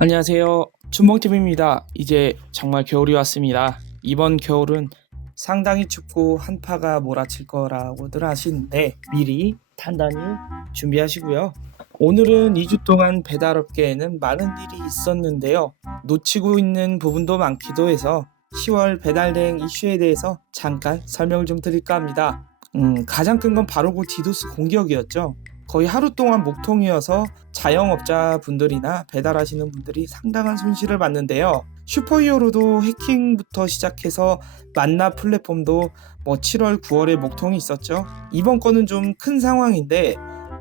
안녕하세요. 춘봉TV입니다. 이제 정말 겨울이 왔습니다. 이번 겨울은 상당히 춥고 한파가 몰아칠 거라고들 하시는데 미리 단단히 준비하시고요. 오늘은 2주 동안 배달업계에는 많은 일이 있었는데요. 놓치고 있는 부분도 많기도 해서 10월 배달대행 이슈에 대해서 잠깐 설명을 좀 드릴까 합니다. 가장 큰 건 바로 그 디도스 공격이었죠. 거의 하루 동안 목통이어서 자영업자분들이나 배달하시는 분들이 상당한 손실을 봤는데요. 슈퍼히어로도 해킹부터 시작해서 만나 플랫폼도 7월, 9월에 목통이 있었죠. 이번 건은 좀 큰 상황인데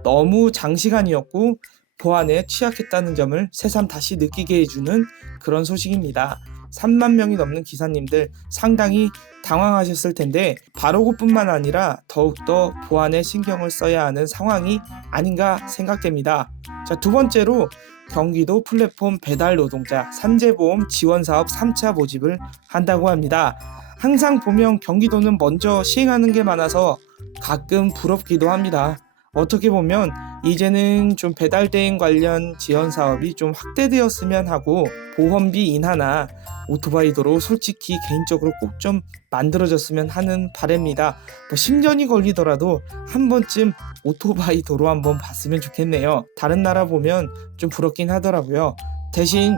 너무 장시간이었고 보안에 취약했다는 점을 새삼 다시 느끼게 해주는 그런 소식입니다. 3만 명이 넘는 기사님들 상당히 당황하셨을 텐데 바로 그뿐만 아니라 더욱더 보안에 신경을 써야 하는 상황이 아닌가 생각됩니다. 자, 두 번째로 경기도 플랫폼 배달 노동자 산재보험 지원사업 3차 모집을 한다고 합니다. 항상 보면 경기도는 먼저 시행하는 게 많아서 가끔 부럽기도 합니다. 어떻게 보면 이제는 좀 배달대행 관련 지원 사업이 좀 확대되었으면 하고 보험비 인하나 오토바이 도로 솔직히 개인적으로 꼭 좀 만들어졌으면 하는 바람입니다. 10년이 걸리더라도 한 번쯤 오토바이 도로 한번 봤으면 좋겠네요. 다른 나라 보면 좀 부럽긴 하더라고요. 대신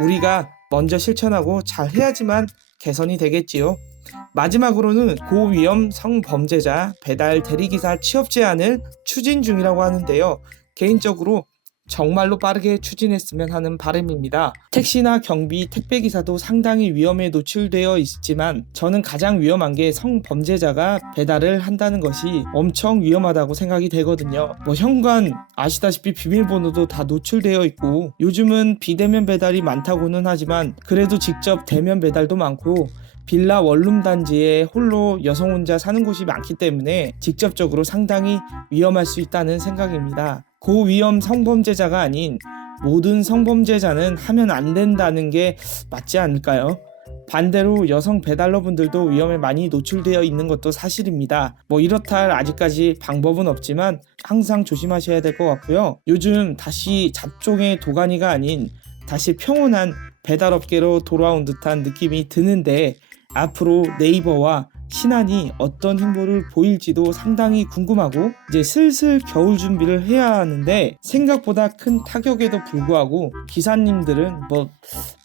우리가 먼저 실천하고 잘 해야지만 개선이 되겠지요. 마지막으로는 고위험 성범죄자 배달 대리기사 취업 제한을 추진 중이라고 하는데요. 개인적으로 정말로 빠르게 추진했으면 하는 바람입니다. 택시나 경비, 택배기사도 상당히 위험에 노출되어 있지만 저는 가장 위험한 게 성범죄자가 배달을 한다는 것이 엄청 위험하다고 생각이 되거든요. 현관 아시다시피 비밀번호도 다 노출되어 있고 요즘은 비대면 배달이 많다고는 하지만 그래도 직접 대면 배달도 많고 빌라 원룸 단지에 홀로 여성 혼자 사는 곳이 많기 때문에 직접적으로 상당히 위험할 수 있다는 생각입니다. 고위험 성범죄자가 아닌 모든 성범죄자는 하면 안 된다는 게 맞지 않을까요? 반대로 여성 배달러분들도 위험에 많이 노출되어 있는 것도 사실입니다. 이렇다 할 아직까지 방법은 없지만 항상 조심하셔야 될 것 같고요. 요즘 다시 잡종의 도가니가 아닌 다시 평온한 배달업계로 돌아온 듯한 느낌이 드는데 앞으로 네이버와 신한이 어떤 행보를 보일지도 상당히 궁금하고 이제 슬슬 겨울 준비를 해야 하는데 생각보다 큰 타격에도 불구하고 기사님들은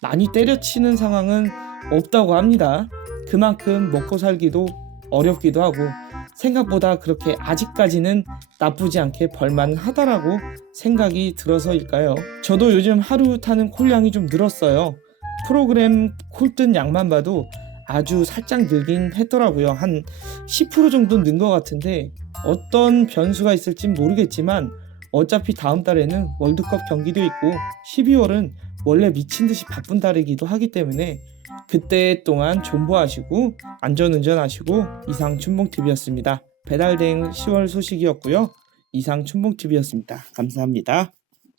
많이 때려치는 상황은 없다고 합니다. 그만큼 먹고 살기도 어렵기도 하고 생각보다 그렇게 아직까지는 나쁘지 않게 벌만 하다라고 생각이 들어서일까요? 저도 요즘 하루 타는 콜량이 좀 늘었어요. 프로그램 콜 뜬 양만 봐도 아주 살짝 늘긴 했더라고요. 한 10% 정도 는 것 같은데 어떤 변수가 있을진 모르겠지만 어차피 다음 달에는 월드컵 경기도 있고 12월은 원래 미친 듯이 바쁜 달이기도 하기 때문에 그때 동안 존버하시고 안전운전 하시고. 이상 춘봉TV였습니다. 배달대행 10월 소식이었고요. 이상 춘봉TV였습니다. 감사합니다.